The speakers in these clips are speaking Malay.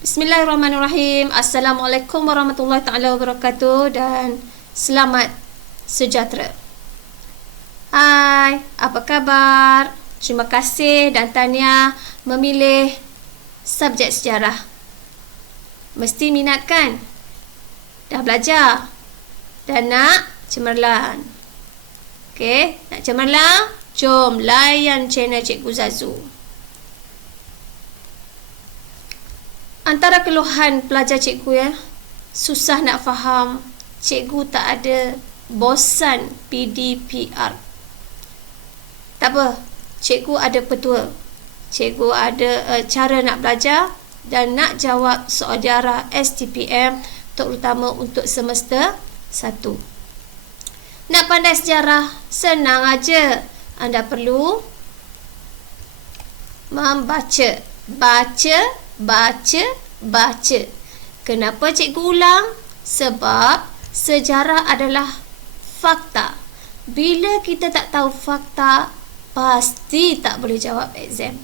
Bismillahirrahmanirrahim. Assalamualaikum warahmatullahi taala wabarakatuh dan selamat sejahtera. Hai, apa khabar? Terima kasih dan tahniah memilih subjek sejarah. Mesti minat kan? Dah belajar? Dan nak cemerlang? Okey, nak cemerlang? Jom layan channel Cikgu Zazu. Antara keluhan pelajar cikgu susah nak faham, cikgu tak ada, bosan PDPR. Tak apa, cikgu ada petua. Cikgu ada cara nak belajar dan nak jawab soal diarah STPM terutama untuk semester 1. Nak pandai sejarah, senang aja. Anda perlu membaca. Baca. Kenapa cikgu ulang? Sebab sejarah adalah fakta. Bila kita tak tahu fakta, pasti tak boleh jawab exam.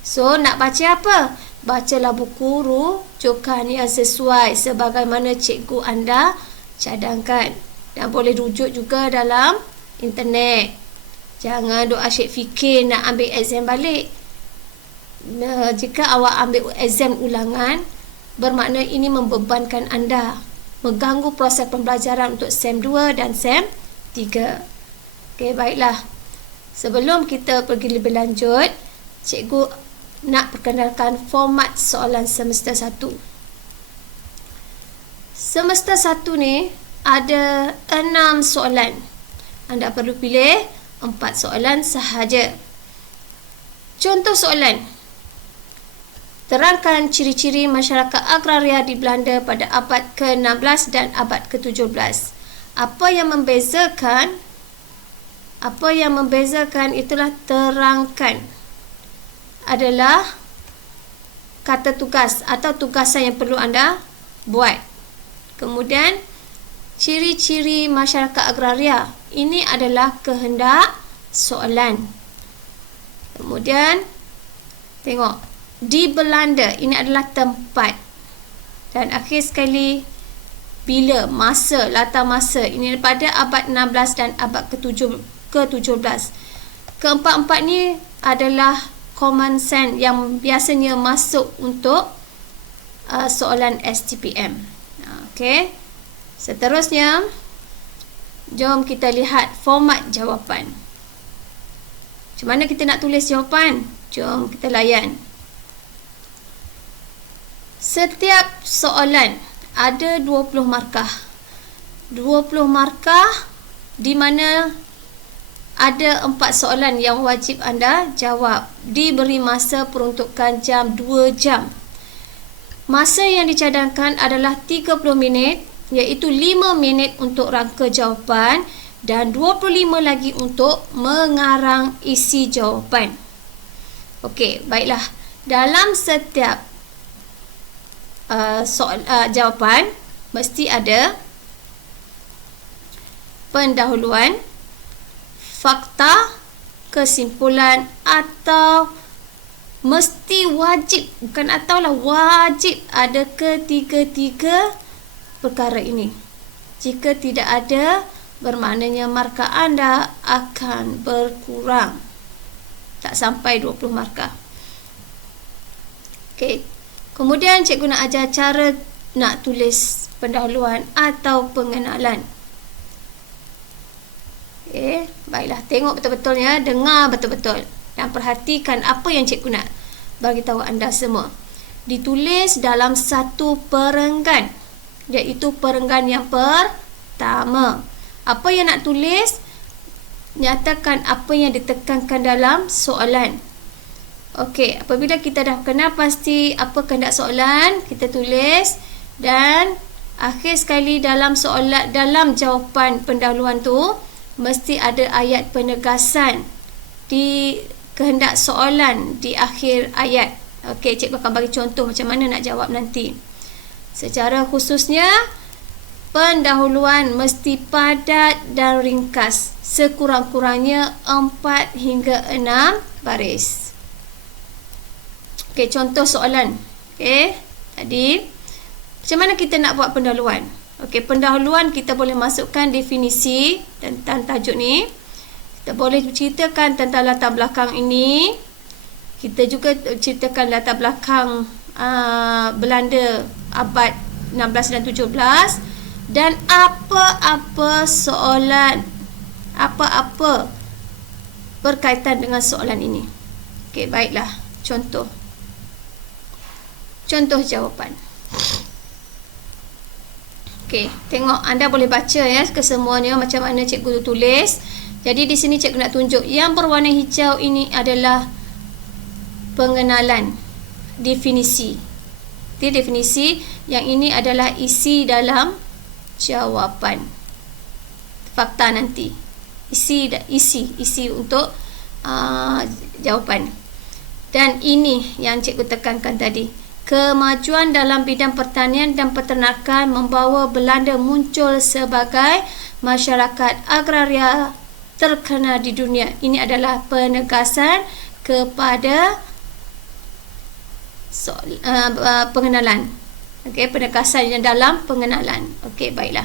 So, nak baca apa? Bacalah buku rujukan yang sesuai sebagaimana cikgu anda cadangkan. Dan boleh rujuk juga dalam internet. Jangan duk asyik fikir nak ambil exam balik. Jika awak ambil exam ulangan, bermakna ini membebankan anda, mengganggu proses pembelajaran untuk SEM 2 dan SEM 3. Okey, baiklah. Sebelum kita pergi lebih lanjut, cikgu nak perkenalkan format soalan semester 1. Semester 1 ni ada 6 soalan. Anda perlu pilih 4 soalan sahaja. Contoh soalan. Terangkan ciri-ciri masyarakat agraria di Belanda pada abad ke-16 dan abad ke-17. Apa yang membezakan itulah terangkan. Adalah kata tugas atau tugasan yang perlu anda buat. Kemudian, ciri-ciri masyarakat agraria. Ini adalah kehendak soalan. Kemudian, tengok. Di Belanda, ini adalah tempat. Dan akhir sekali, bila, masa, latar masa. Ini pada abad 16 dan abad ke-17. Keempat-empat ni adalah common sense yang biasanya masuk untuk soalan STPM. Okey. Seterusnya, jom kita lihat format jawapan. Macam mana kita nak tulis jawapan? Jom kita layan. Setiap soalan ada 20 markah. 20 markah di mana ada 4 soalan yang wajib anda jawab. Diberi masa peruntukan jam 2 jam. Masa yang dicadangkan adalah 30 minit, iaitu 5 minit untuk rangka jawapan dan 25 lagi untuk mengarang isi jawapan. Okey, baiklah. Dalam setiap jawapan mesti ada pendahuluan, fakta, kesimpulan atau mesti wajib, bukan ataulah wajib ada ketiga-tiga perkara ini. Jika tidak ada, bermaknanya markah anda akan berkurang. Tak sampai 20 markah. Okey. Kemudian cikgu nak ajar cara nak tulis pendahuluan atau pengenalan. Okey, baiklah, tengok betul-betul ya, dengar betul-betul dan perhatikan apa yang cikgu nak bagi tahu anda semua. Ditulis dalam satu perenggan, iaitu perenggan yang pertama. Apa yang nak tulis? Nyatakan apa yang ditekankan dalam soalan. Okey, apabila kita dah kenal pasti apa kehendak soalan, kita tulis dan akhir sekali dalam soalan, dalam jawapan pendahuluan tu mesti ada ayat penegasan di kehendak soalan di akhir ayat. Okey, cikgu akan bagi contoh macam mana nak jawab nanti. Secara khususnya, pendahuluan mesti padat dan ringkas, sekurang-kurangnya 4 hingga 6 baris. Okey, contoh soalan. Okey, tadi macam mana kita nak buat pendahuluan? Okey, pendahuluan kita boleh masukkan definisi tentang tajuk ni. Kita boleh ceritakan tentang latar belakang ini. Kita juga ceritakan latar belakang Belanda abad 16 dan 17 dan apa-apa soalan, apa-apa berkaitan dengan soalan ini. Okey, baiklah. Contoh jawapan. Okey, tengok, anda boleh baca ya kesemuanya macam mana cikgu tulis. Jadi di sini cikgu nak tunjuk yang berwarna hijau ini adalah pengenalan, definisi. Ini definisi, yang ini adalah isi dalam jawapan. Fakta nanti. Isi untuk jawapan. Dan ini yang cikgu tekankan tadi. Kemajuan dalam bidang pertanian dan peternakan membawa Belanda muncul sebagai masyarakat agraria terkenal di dunia. Ini adalah penegasan kepada pengenalan. Okey, penegasan yang dalam pengenalan. Okey, baiklah.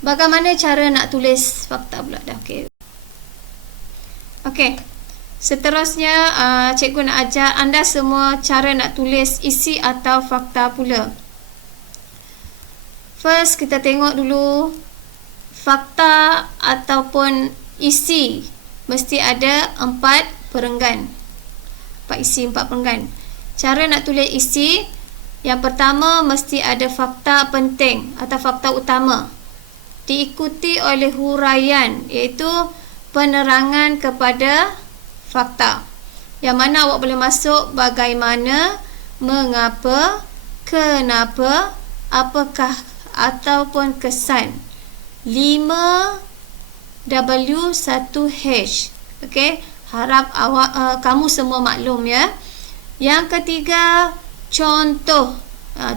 Bagaimana cara nak tulis fakta pula dah. Okey. Okey. Seterusnya, cikgu nak ajar anda semua cara nak tulis isi atau fakta pula. First, kita tengok dulu fakta ataupun isi mesti ada 4 perenggan. 4 isi, 4 perenggan. Cara nak tulis isi, yang pertama mesti ada fakta penting atau fakta utama, diikuti oleh huraian, iaitu penerangan kepada fakta, yang mana awak boleh masuk bagaimana, mengapa, kenapa, apakah ataupun kesan. 5W1H. Okey, harap awak kamu semua maklum ya. Yang ketiga, contoh.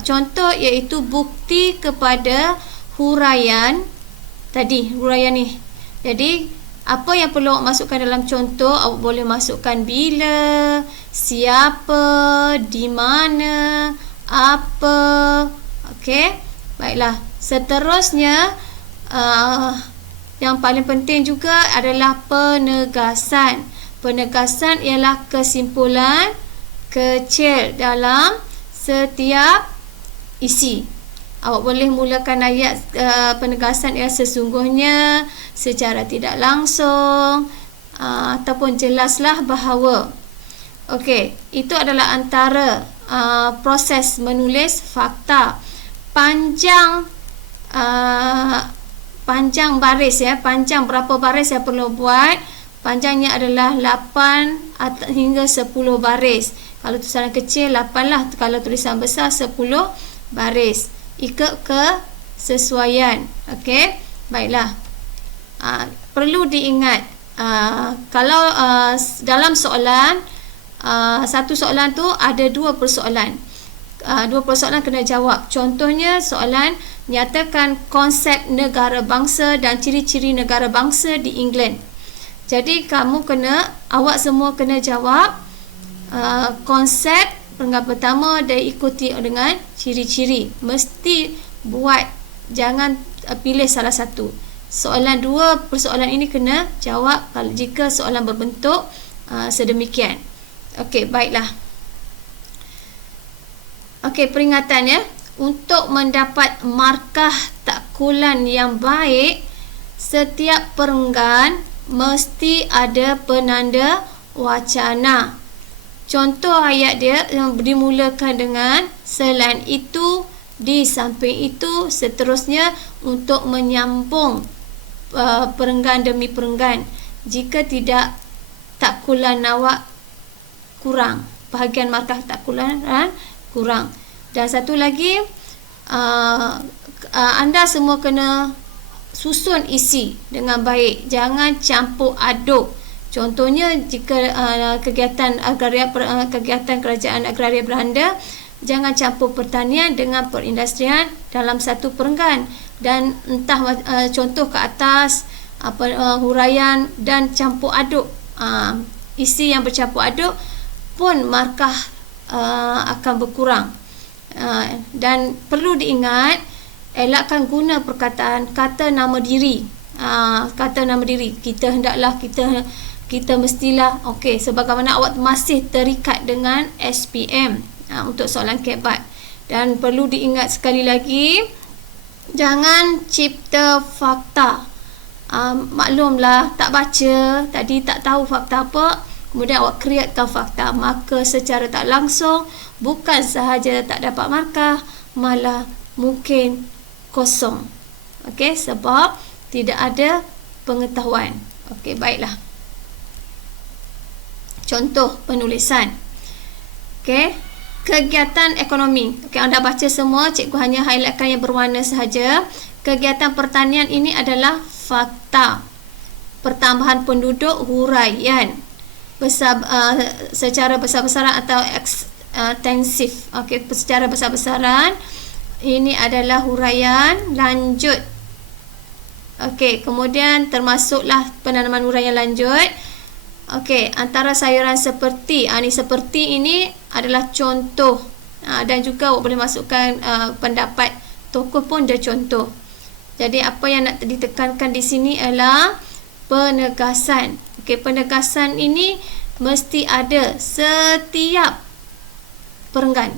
Contoh iaitu bukti kepada huraian tadi, huraian ni. Jadi apa yang perlu awak masukkan dalam contoh, awak boleh masukkan bila, siapa, di mana, apa. Okey, baiklah. Seterusnya, yang paling penting juga adalah penegasan. Penegasan ialah kesimpulan kecil dalam setiap isi. Awak boleh mulakan ayat penegasan ialah sesungguhnya, secara tidak langsung, ataupun jelaslah bahawa. Okey, itu adalah antara proses menulis fakta. Panjang baris ya, panjang berapa baris yang perlu buat. Panjangnya adalah 8 hingga 10 baris. Kalau tulisan kecil 8 lah, kalau tulisan besar 10 baris. Ikut kesesuaian. Okey, baiklah. Perlu diingat, kalau dalam soalan, satu soalan tu ada 2 persoalan. 2 persoalan kena jawab. Contohnya soalan, nyatakan konsep negara bangsa dan ciri-ciri negara bangsa di England. Jadi awak semua kena jawab konsep perenggan pertama dan ikuti dengan ciri-ciri. Mesti buat, jangan pilih salah satu. Soalan 2 persoalan ini kena jawab kalau jika soalan berbentuk sedemikian. Okey, baiklah. Okey, peringatan ya. Untuk mendapat markah takkulan yang baik, setiap perenggan mesti ada penanda wacana. Contoh ayat dia yang dimulakan dengan selain itu, di samping itu, seterusnya untuk menyambung perenggan demi perenggan. Jika tidak, takkulan awak kurang. Bahagian markah takkulan kurang. Dan satu lagi, anda semua kena susun isi dengan baik. Jangan campur aduk. Contohnya, jika kegiatan kerajaan agraria Belanda, jangan campur pertanian dengan perindustrian dalam satu perenggan. Dan entah contoh ke atas, huraian dan campur aduk. Isi yang bercampur aduk pun markah akan berkurang. Dan perlu diingat, elakkan guna perkataan kata nama diri. Kata nama diri, kita hendaklah, kita mestilah. Okey, sebagaimana awak masih terikat dengan SPM untuk soalan KBAT. Dan perlu diingat sekali lagi, jangan cipta fakta. Maklumlah, tak baca tadi, tak tahu fakta apa, kemudian awak createkan fakta, maka secara tak langsung bukan sahaja tak dapat markah, malah mungkin kosong. Okey, sebab tidak ada pengetahuan. Okey, baiklah. Contoh penulisan. Okey, kegiatan ekonomi. Okey, anda baca semua, cikgu hanya highlightkan yang berwarna sahaja. Kegiatan pertanian ini adalah fakta. Pertambahan penduduk, huraian. Secara besar-besaran atau ekstensif. Okey, secara besar-besaran ini adalah huraian. Lanjut. Okey, kemudian termasuklah penanaman huraian lanjut. Okey, antara sayuran seperti seperti ini adalah contoh. Dan juga awak boleh masukkan pendapat tokoh pun dia contoh. Jadi apa yang nak ditekankan di sini adalah penegasan. Okey, penegasan ini mesti ada setiap perenggan.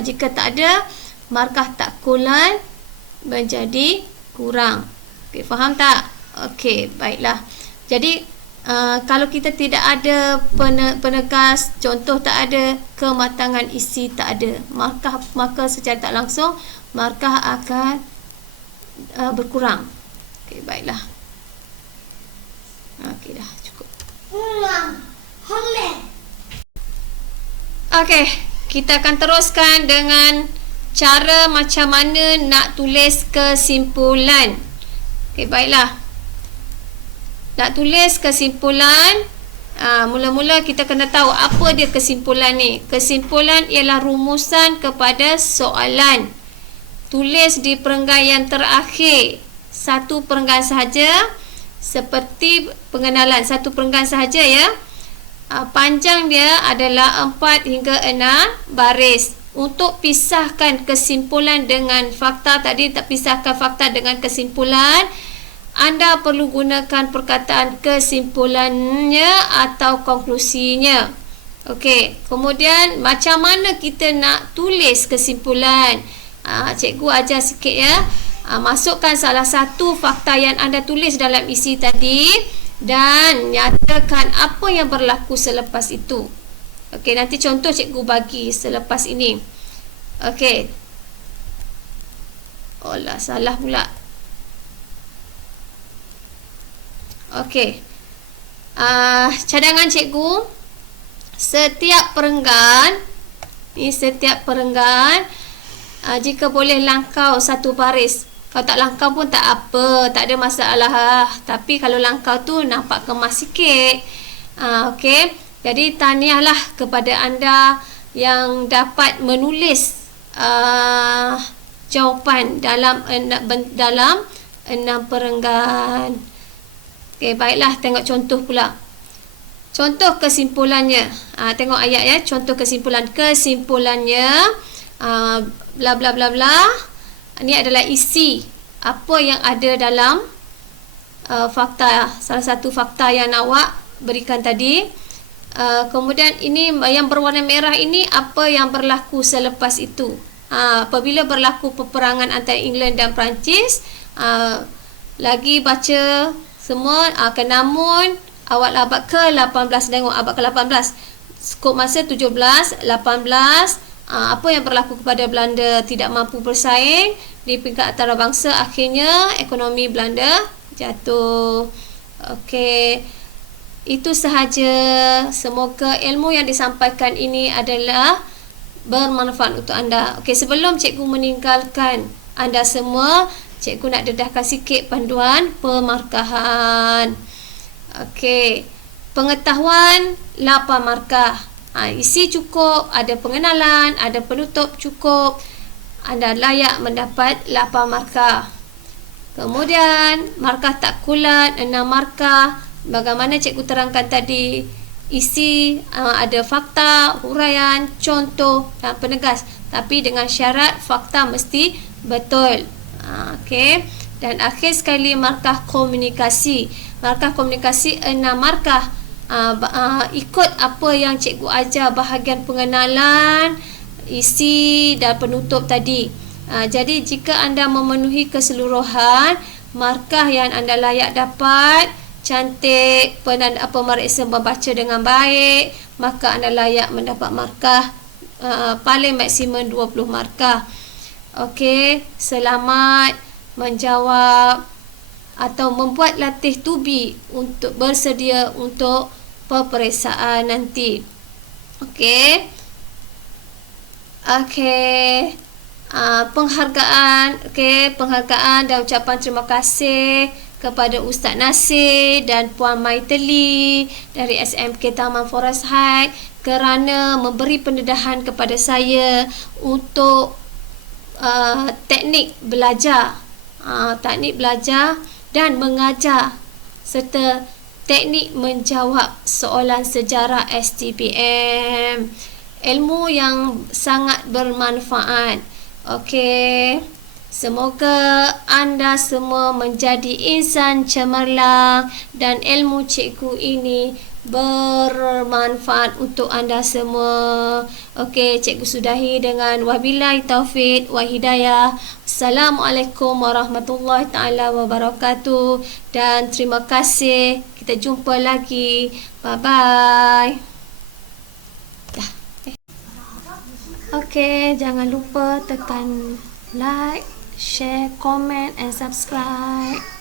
Jika tak ada, markah takkulan menjadi kurang. Okey, faham tak? Okey, baiklah. Jadi kalau kita tidak ada penegas, contoh tak ada, kematangan isi tak ada, maka secara tak langsung markah akan berkurang. Okey, baiklah. Okey, dah cukup. Okey, kita akan teruskan dengan cara macam mana nak tulis kesimpulan. Okey, baiklah. Nak tulis kesimpulan, mula-mula kita kena tahu apa dia kesimpulan ni. Kesimpulan ialah rumusan kepada soalan. Tulis di perenggan yang terakhir, satu perenggan sahaja, seperti pengenalan, satu perenggan sahaja ya. Panjang dia adalah 4 hingga 6 baris. Untuk pisahkan kesimpulan dengan fakta tadi, tak pisahkan fakta dengan kesimpulan, anda perlu gunakan perkataan kesimpulannya atau konklusinya. Okey, kemudian macam mana kita nak tulis kesimpulan? Cikgu ajar sikit ya. Masukkan salah satu fakta yang anda tulis dalam isi tadi dan nyatakan apa yang berlaku selepas itu. Okey, nanti contoh cikgu bagi selepas ini. Okey. Olah, salah pula. Okey. Cadangan cikgu, setiap perenggan, jika boleh langkau satu baris. Kalau tak langkau pun tak apa, tak ada masalah. Tapi kalau langkau tu nampak kemas sikit. Okey. Jadi tahniahlah kepada anda yang dapat menulis jawapan dalam 6 perenggan. Okey, baiklah, tengok contoh pula. Contoh kesimpulannya. Tengok ayat ya, contoh kesimpulan. Kesimpulannya bla bla bla bla. Ini adalah isi apa yang ada dalam fakta, salah satu fakta yang awak berikan tadi. Kemudian ini yang berwarna merah ini apa yang berlaku selepas itu. Apabila berlaku peperangan antara England dan Perancis, lagi baca semua. Namun awal abad ke-18, tengok abad ke-18, skop masa 17, 18. Apa yang berlaku kepada Belanda tidak mampu bersaing di peringkat antarabangsa, akhirnya ekonomi Belanda jatuh. Okey, itu sahaja. Semoga ilmu yang disampaikan ini adalah bermanfaat untuk anda. Okey, sebelum cikgu meninggalkan anda semua, cikgu nak dedahkan sikit panduan pemarkahan. Okey, pengetahuan 8 markah. Isi cukup, ada pengenalan, ada penutup cukup, anda layak mendapat 8 markah. Kemudian markah takkulan 6 markah. Bagaimana cikgu terangkan tadi, isi, ada fakta, huraian, contoh dan penegas, tapi dengan syarat fakta mesti betul. Okey. Dan akhir sekali, markah komunikasi. Markah komunikasi 6 markah. Ikut apa yang cikgu ajar, bahagian pengenalan, isi dan penutup tadi. Jadi jika anda memenuhi keseluruhan, markah yang anda layak dapat, cantik, pemeriksa membaca dengan baik, maka anda layak mendapat markah paling maksimum 20 markah. Okey, selamat menjawab atau membuat latih tubi untuk bersedia untuk peperiksaan nanti. Okey. Okey. Penghargaan, penghargaan dan ucapan terima kasih kepada Ustaz Nasir dan Puan Maiteli dari SMK Taman Forest Heights kerana memberi pendedahan kepada saya untuk teknik belajar dan mengajar serta teknik menjawab soalan sejarah STPM. Ilmu yang sangat bermanfaat. Okey. Semoga anda semua menjadi insan cemerlang dan ilmu cikgu ini bermanfaat untuk anda semua. Okey, cikgu sudahi dengan wabillahi taufik wa hidayah. Assalamualaikum warahmatullahi taala wabarakatuh dan terima kasih. Kita jumpa lagi. Bye bye. Okey, jangan lupa tekan like, share, comment and subscribe.